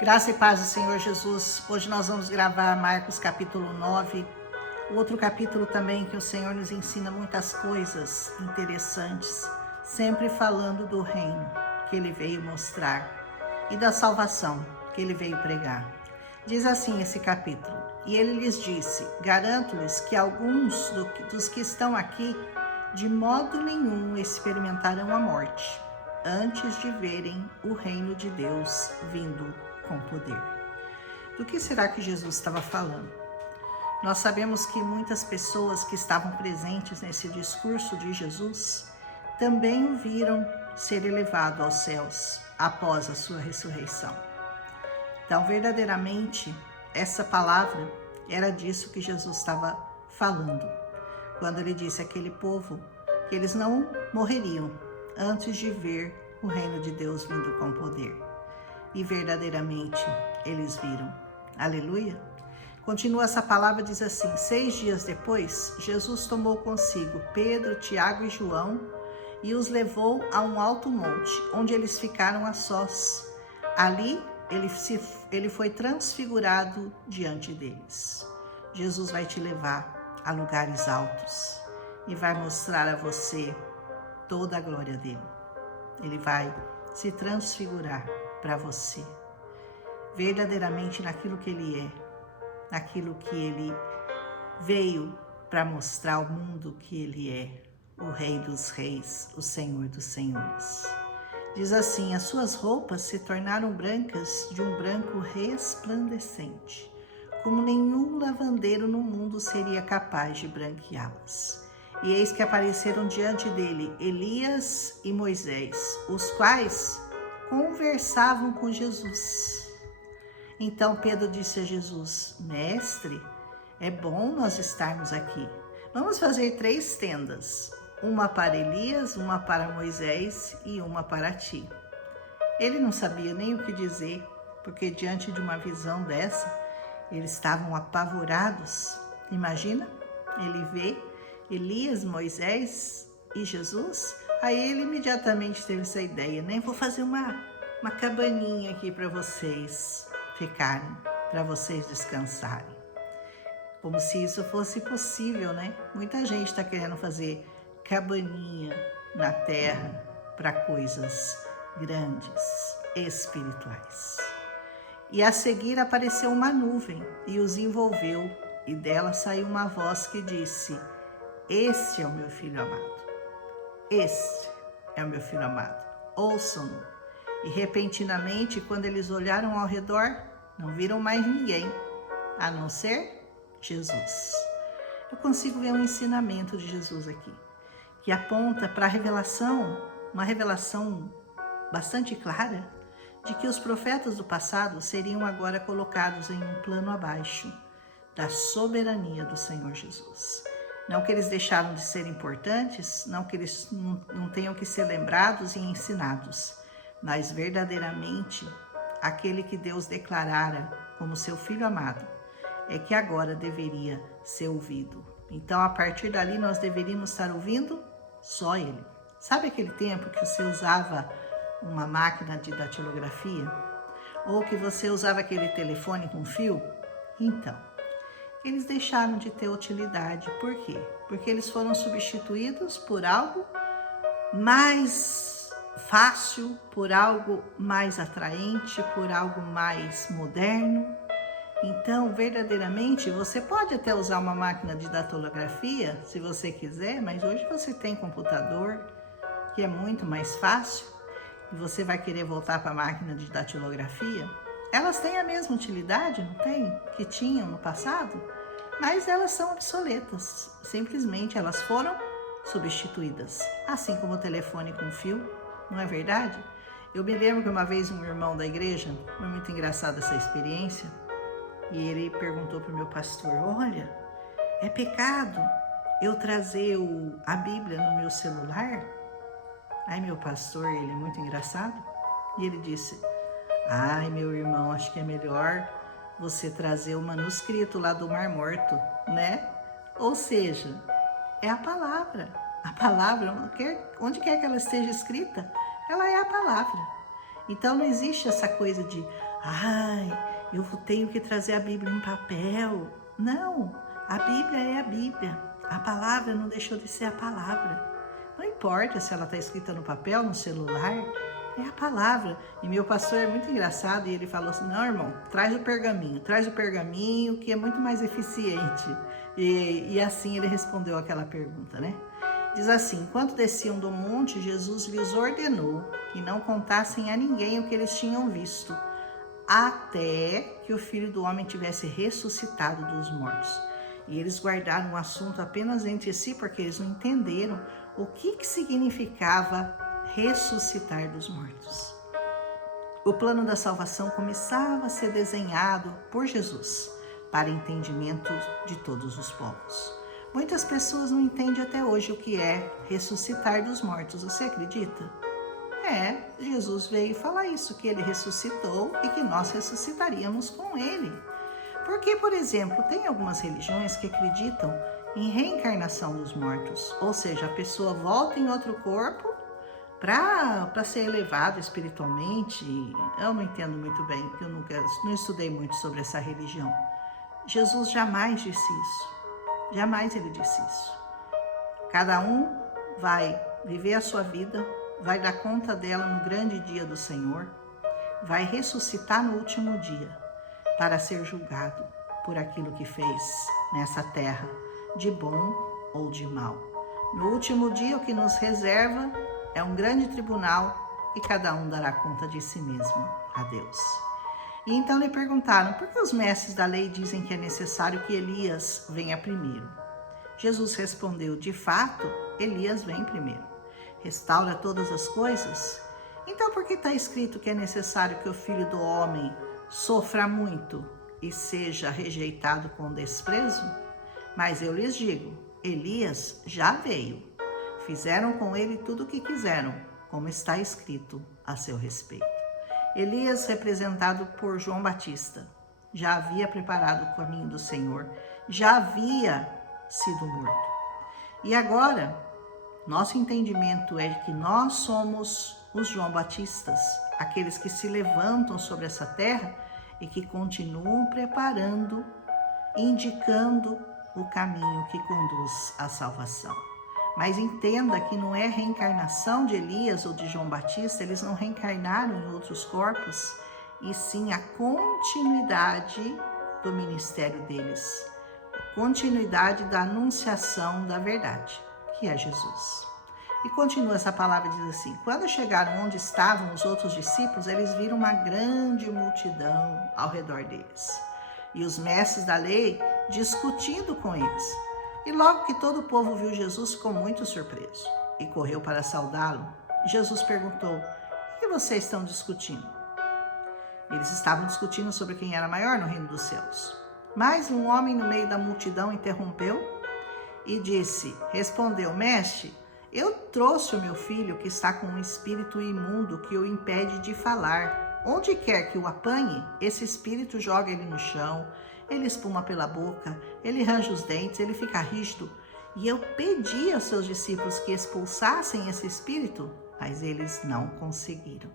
Graça e paz do Senhor Jesus. Hoje nós vamos gravar Marcos capítulo 9, o outro capítulo também que o Senhor nos ensina muitas coisas interessantes, sempre falando do reino que Ele veio mostrar e da salvação que Ele veio pregar. Diz assim esse capítulo: E Ele lhes disse, garanto-lhes que alguns dos que estão aqui de modo nenhum experimentarão a morte, antes de verem o reino de Deus vindo com poder. Do que será que Jesus estava falando? Nós sabemos que muitas pessoas que estavam presentes nesse discurso de Jesus também o viram ser elevado aos céus após a sua ressurreição. Então, verdadeiramente, essa palavra era disso que Jesus estava falando, quando ele disse àquele povo que eles não morreriam antes de ver o reino de Deus vindo com poder. E verdadeiramente eles viram. Aleluia! Continua essa palavra, diz assim: 6 dias depois, Jesus tomou consigo Pedro, Tiago e João e os levou a um alto monte, onde eles ficaram a sós. Ali ele foi transfigurado diante deles. Jesus vai te levar a lugares altos e vai mostrar a você toda a glória dele. Ele vai se transfigurar para você, verdadeiramente naquilo que ele é, naquilo que ele veio para mostrar ao mundo que ele é, o Rei dos Reis, o Senhor dos Senhores. Diz assim: as suas roupas se tornaram brancas de um branco resplandecente, como nenhum lavandeiro no mundo seria capaz de branqueá-las. E eis que apareceram diante dele Elias e Moisés, os quais conversavam com Jesus. Então Pedro disse a Jesus: Mestre, é bom nós estarmos aqui. Vamos fazer 3 tendas, uma para Elias, uma para Moisés e uma para ti. Ele não sabia nem o que dizer, porque diante de uma visão dessa, eles estavam apavorados. Imagina, ele vê Elias, Moisés e Jesus. Aí ele imediatamente teve essa ideia, né? Vou fazer uma cabaninha aqui para vocês ficarem, para vocês descansarem. Como se isso fosse possível, né? Muita gente está querendo fazer cabaninha na terra para coisas grandes, espirituais. E a seguir apareceu uma nuvem e os envolveu, e dela saiu uma voz que disse: Este é o meu filho amado. Este é o meu filho amado. Ouçam-no. E repentinamente, quando eles olharam ao redor, não viram mais ninguém, a não ser Jesus. Eu consigo ver um ensinamento de Jesus aqui, que aponta para a revelação, uma revelação bastante clara, de que os profetas do passado seriam agora colocados em um plano abaixo da soberania do Senhor Jesus. Não que eles deixaram de ser importantes, não que eles não tenham que ser lembrados e ensinados, mas verdadeiramente aquele que Deus declarara como seu filho amado é que agora deveria ser ouvido. Então, a partir dali, nós deveríamos estar ouvindo só Ele. Sabe aquele tempo que você usava uma máquina de datilografia? Ou que você usava aquele telefone com fio? Então, eles deixaram de ter utilidade. Por quê? Porque eles foram substituídos por algo mais fácil, por algo mais atraente, por algo mais moderno. Então, verdadeiramente, você pode até usar uma máquina de datilografia, se você quiser, mas hoje você tem computador, que é muito mais fácil, e você vai querer voltar para a máquina de datilografia. Elas têm a mesma utilidade, não tem? Que tinham no passado, mas elas são obsoletas. Simplesmente elas foram substituídas, assim como o telefone com fio, não é verdade? Eu me lembro que uma vez um irmão da igreja, foi muito engraçada essa experiência, e ele perguntou para o meu pastor: olha, é pecado eu trazer a Bíblia no meu celular? Aí meu pastor, ele é muito engraçado, e ele disse: ai, meu irmão, acho que é melhor você trazer o manuscrito lá do Mar Morto, né? Ou seja, é a palavra. A palavra, onde quer que ela esteja escrita, ela é a palavra. Então não existe essa coisa de, Ai, eu tenho que trazer a Bíblia em papel. Não, a Bíblia é a Bíblia. A palavra não deixou de ser a palavra. Não importa se ela está escrita no papel, no celular, é a palavra. E meu pastor é muito engraçado e ele falou assim, não, irmão, traz o pergaminho que é muito mais eficiente. E assim ele respondeu aquela pergunta, né? Diz assim, enquanto desciam do monte, Jesus lhes ordenou que não contassem a ninguém o que eles tinham visto, até que o Filho do Homem tivesse ressuscitado dos mortos. E eles guardaram o assunto apenas entre si, porque eles não entenderam o que significava ressuscitar dos mortos. O plano da salvação começava a ser desenhado por Jesus para entendimento de todos os povos. Muitas pessoas não entendem até hoje o que é ressuscitar dos mortos. Você acredita? Jesus veio falar isso, que ele ressuscitou e que nós ressuscitaríamos com ele. Porque, por exemplo, tem algumas religiões que acreditam em reencarnação dos mortos, ou seja, a pessoa volta em outro corpo para ser elevado espiritualmente. Eu não entendo muito bem, porque eu não estudei muito sobre essa religião. Jesus jamais disse isso, jamais ele disse isso. Cada um vai viver a sua vida, vai dar conta dela no grande dia do Senhor, vai ressuscitar no último dia para ser julgado por aquilo que fez nessa terra, de bom ou de mal. No último dia, o que nos reserva é um grande tribunal e cada um dará conta de si mesmo a Deus. E então lhe perguntaram, por que os mestres da lei dizem que é necessário que Elias venha primeiro? Jesus respondeu, de fato, Elias vem primeiro. Restaura todas as coisas? Então por que está escrito que é necessário que o Filho do Homem sofra muito e seja rejeitado com desprezo? Mas eu lhes digo, Elias já veio. Fizeram com ele tudo o que quiseram, como está escrito a seu respeito. Elias, representado por João Batista, já havia preparado o caminho do Senhor, já havia sido morto. E agora, nosso entendimento é que nós somos os João Batistas, aqueles que se levantam sobre essa terra e que continuam preparando, indicando o caminho que conduz à salvação. Mas entenda que não é reencarnação de Elias ou de João Batista, eles não reencarnaram em outros corpos, e sim a continuidade do ministério deles, continuidade da anunciação da verdade, que é Jesus. E continua essa palavra, diz assim, quando chegaram onde estavam os outros discípulos, eles viram uma grande multidão ao redor deles, e os mestres da lei discutindo com eles. E logo que todo o povo viu Jesus, ficou muito surpreso e correu para saudá-lo. Jesus perguntou, o que vocês estão discutindo? Eles estavam discutindo sobre quem era maior no reino dos céus. Mas um homem no meio da multidão interrompeu e respondeu, mestre, eu trouxe o meu filho que está com um espírito imundo que o impede de falar. Onde quer que o apanhe, esse espírito joga ele no chão, ele espuma pela boca, ele range os dentes, ele fica rígido. E eu pedi aos seus discípulos que expulsassem esse espírito, mas eles não conseguiram.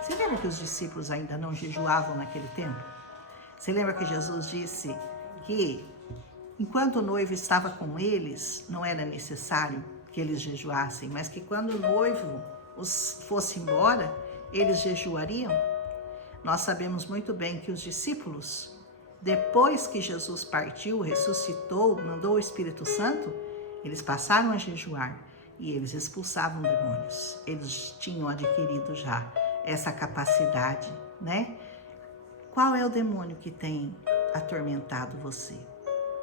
Você lembra que os discípulos ainda não jejuavam naquele tempo? Você lembra que Jesus disse que enquanto o noivo estava com eles, não era necessário que eles jejuassem, mas que quando o noivo os fosse embora, eles jejuariam? Nós sabemos muito bem que os discípulos, depois que Jesus partiu, ressuscitou, mandou o Espírito Santo, eles passaram a jejuar e eles expulsavam demônios. Eles tinham adquirido já essa capacidade, né? Qual é o demônio que tem atormentado você?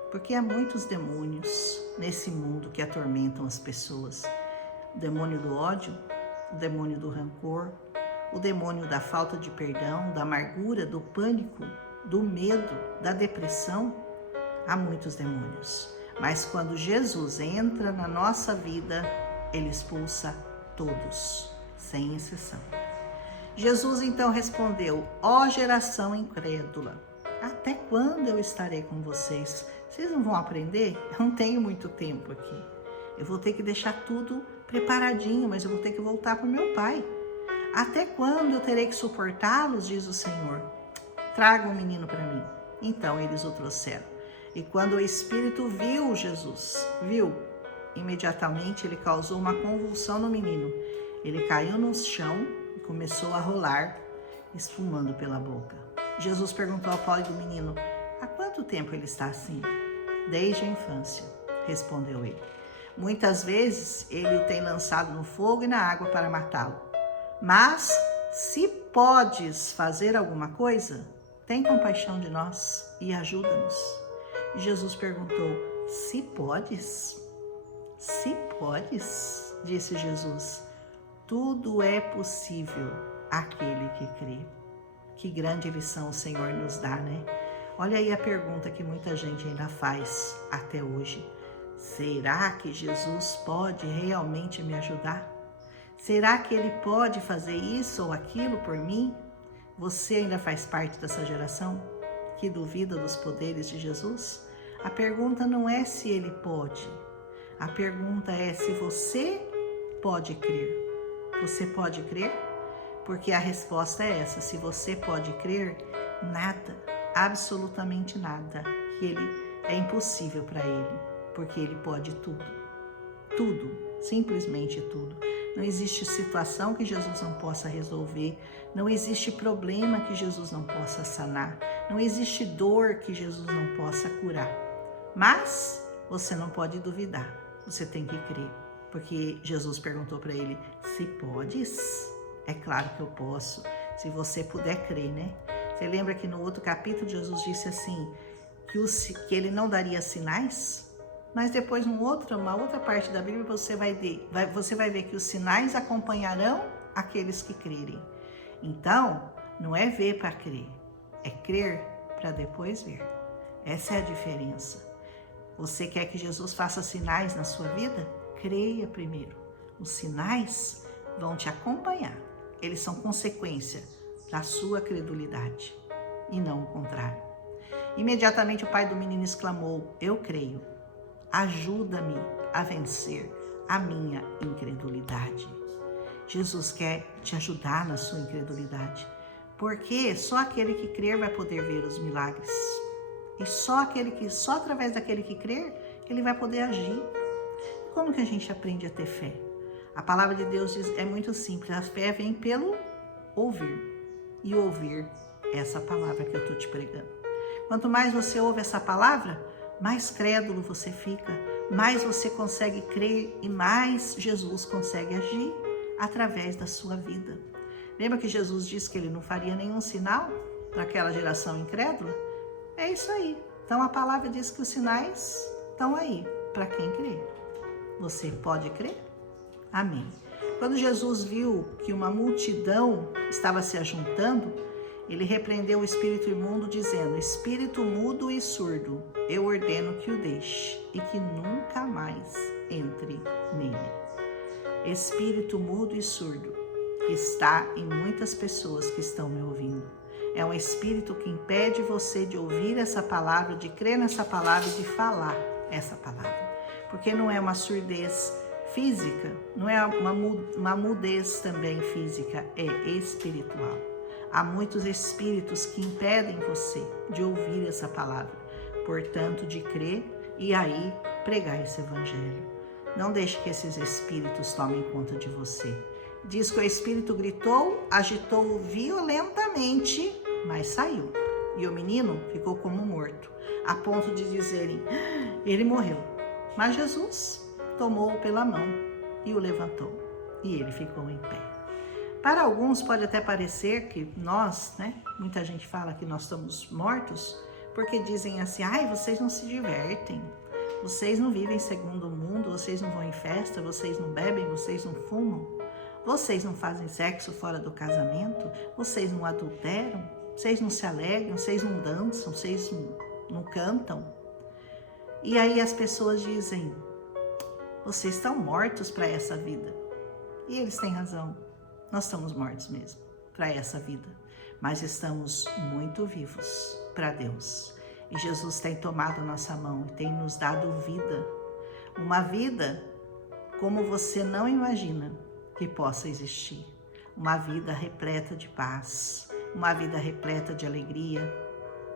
Porque há muitos demônios nesse mundo que atormentam as pessoas. O demônio do ódio, o demônio do rancor, o demônio da falta de perdão, da amargura, do pânico, do medo, da depressão. Há muitos demônios. Mas quando Jesus entra na nossa vida, ele expulsa todos, sem exceção. Jesus então respondeu, ó geração incrédula, até quando eu estarei com vocês? Vocês não vão aprender? Eu não tenho muito tempo aqui. Eu vou ter que deixar tudo preparadinho, mas eu vou ter que voltar para o meu Pai. Até quando eu terei que suportá-los, diz o Senhor? traga o menino para mim. Então eles o trouxeram. E quando o espírito viu Jesus, imediatamente ele causou uma convulsão no menino. Ele caiu no chão e começou a rolar, espumando pela boca. Jesus perguntou ao pai do menino: há quanto tempo ele está assim? Desde a infância, respondeu ele. Muitas vezes ele o tem lançado no fogo e na água para matá-lo. Mas, se podes fazer alguma coisa, tem compaixão de nós e ajuda-nos. E Jesus perguntou: se podes? Se podes, disse Jesus, tudo é possível àquele que crê. Que grande lição o Senhor nos dá, né? Olha aí a pergunta que muita gente ainda faz até hoje. Será que Jesus pode realmente me ajudar? Será que Ele pode fazer isso ou aquilo por mim? Você ainda faz parte dessa geração que duvida dos poderes de Jesus? A pergunta não é se Ele pode. A pergunta é se você pode crer. Você pode crer? Porque a resposta é essa. Se você pode crer, nada, absolutamente nada, que Ele é impossível para Ele. Porque Ele pode tudo. Tudo. Simplesmente tudo. Não existe situação que Jesus não possa resolver. Não existe problema que Jesus não possa sanar. Não existe dor que Jesus não possa curar. Mas você não pode duvidar. Você tem que crer. Porque Jesus perguntou para ele: se podes? É claro que eu posso. Se você puder crer, né? Você lembra que no outro capítulo Jesus disse assim, que ele não daria sinais? Mas depois, uma outra parte da Bíblia, você vai ver que os sinais acompanharão aqueles que crerem. Então, não é ver para crer, é crer para depois ver. Essa é a diferença. Você quer que Jesus faça sinais na sua vida? Creia primeiro. Os sinais vão te acompanhar. Eles são consequência da sua credulidade e não o contrário. Imediatamente o pai do menino exclamou: eu creio. Ajuda-me a vencer a minha incredulidade. Jesus quer te ajudar na sua incredulidade, porque só aquele que crer vai poder ver os milagres. E só através daquele que crer, ele vai poder agir. Como que a gente aprende a ter fé? A palavra de Deus diz, é muito simples, a fé vem pelo ouvir. E ouvir essa palavra que eu estou te pregando. Quanto mais você ouve essa palavra, mais crédulo você fica, mais você consegue crer e mais Jesus consegue agir através da sua vida. Lembra que Jesus disse que ele não faria nenhum sinal para aquela geração incrédula? É isso aí. Então a palavra diz que os sinais estão aí para quem crê. Você pode crer? Amém. Quando Jesus viu que uma multidão estava se ajuntando, ele repreendeu o espírito imundo, dizendo: espírito mudo e surdo, eu ordeno que o deixe e que nunca mais entre nele. Espírito mudo e surdo que está em muitas pessoas que estão me ouvindo. É um espírito que impede você de ouvir essa palavra, de crer nessa palavra e de falar essa palavra. Porque não é uma surdez física, não é uma mudez também física, é espiritual. Há muitos espíritos que impedem você de ouvir essa palavra, portanto, de crer e aí pregar esse evangelho. Não deixe que esses espíritos tomem conta de você. Diz que o espírito gritou, agitou-o violentamente, mas saiu. E o menino ficou como morto, a ponto de dizerem: ele morreu. Mas Jesus tomou-o pela mão e o levantou, e ele ficou em pé. Para alguns pode até parecer que nós, muita gente fala que nós estamos mortos, porque dizem assim: ai, vocês não se divertem, vocês não vivem segundo o mundo, vocês não vão em festa, vocês não bebem, vocês não fumam, vocês não fazem sexo fora do casamento, vocês não adulteram, vocês não se alegram, vocês não dançam, vocês não cantam. E aí as pessoas dizem: vocês estão mortos para essa vida. E eles têm razão. Nós estamos mortos mesmo para essa vida, mas estamos muito vivos para Deus. E Jesus tem tomado a nossa mão e tem nos dado vida. Uma vida como você não imagina que possa existir. Uma vida repleta de paz, uma vida repleta de alegria,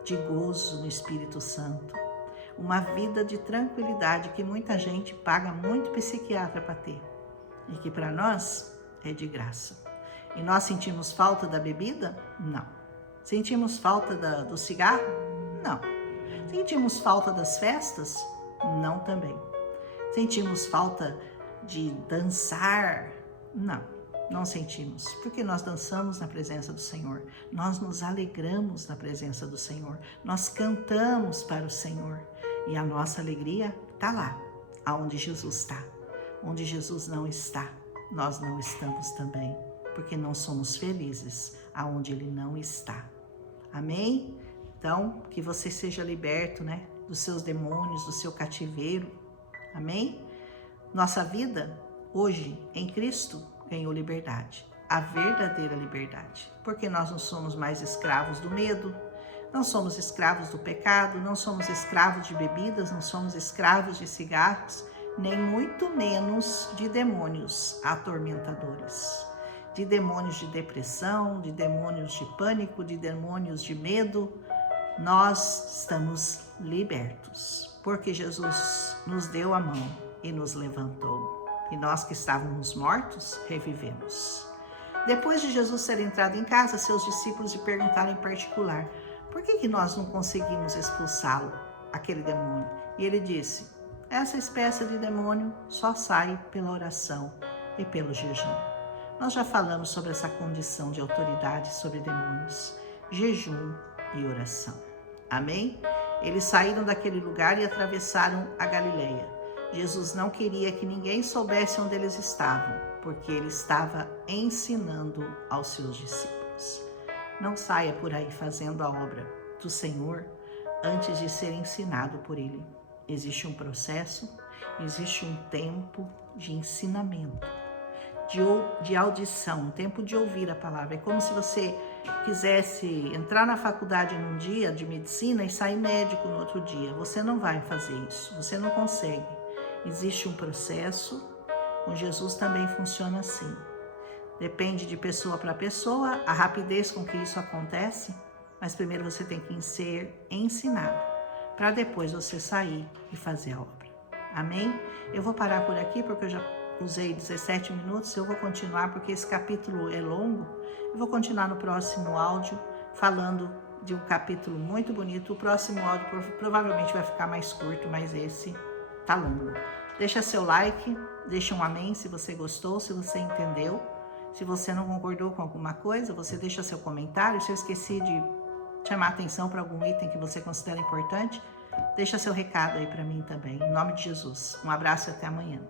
de gozo no Espírito Santo, uma vida de tranquilidade que muita gente paga muito psiquiatra para ter e que para nós é de graça. E nós sentimos falta da bebida? Não. Sentimos falta do cigarro? Não. Sentimos falta das festas? Não também. Sentimos falta de dançar? Não, não sentimos, porque nós dançamos na presença do Senhor, nós nos alegramos na presença do Senhor, nós cantamos para o Senhor e a nossa alegria está lá, aonde Jesus está. Onde Jesus não está, nós não estamos também, porque não somos felizes aonde Ele não está. Amém? Então, que você seja liberto, né, dos seus demônios, do seu cativeiro. Amém? Nossa vida, hoje, em Cristo, ganhou liberdade. A verdadeira liberdade. Porque nós não somos mais escravos do medo, não somos escravos do pecado, não somos escravos de bebidas, não somos escravos de cigarros, nem muito menos de demônios atormentadores. De demônios de depressão, de demônios de pânico, de demônios de medo. Nós estamos libertos, porque Jesus nos deu a mão e nos levantou. E nós que estávamos mortos, revivemos. Depois de Jesus ter entrado em casa, seus discípulos lhe perguntaram em particular: por que nós não conseguimos expulsá-lo, aquele demônio? E ele disse: essa espécie de demônio só sai pela oração e pelo jejum. Nós já falamos sobre essa condição de autoridade sobre demônios, jejum e oração. Amém? Eles saíram daquele lugar e atravessaram a Galileia. Jesus não queria que ninguém soubesse onde eles estavam, porque ele estava ensinando aos seus discípulos. Não saia por aí fazendo a obra do Senhor antes de ser ensinado por Ele. Existe um processo, existe um tempo de ensinamento, de audição, um tempo de ouvir a palavra. É como se você quisesse entrar na faculdade num dia de medicina e sair médico no outro dia. Você não vai fazer isso, você não consegue. Existe um processo, com Jesus também funciona assim. Depende de pessoa para pessoa, a rapidez com que isso acontece, mas primeiro você tem que ser ensinado, para depois você sair e fazer a obra. Amém? Eu vou parar por aqui, porque eu já usei 17 minutos, eu vou continuar, porque esse capítulo é longo. Eu vou continuar no próximo áudio, falando de um capítulo muito bonito. O próximo áudio provavelmente vai ficar mais curto, mas esse tá longo. Deixa seu like, deixa um amém se você gostou, se você entendeu. Se você não concordou com alguma coisa, você deixa seu comentário. Se eu esqueci de chamar atenção para algum item que você considera importante, deixa seu recado aí para mim também. Em nome de Jesus. Um abraço e até amanhã.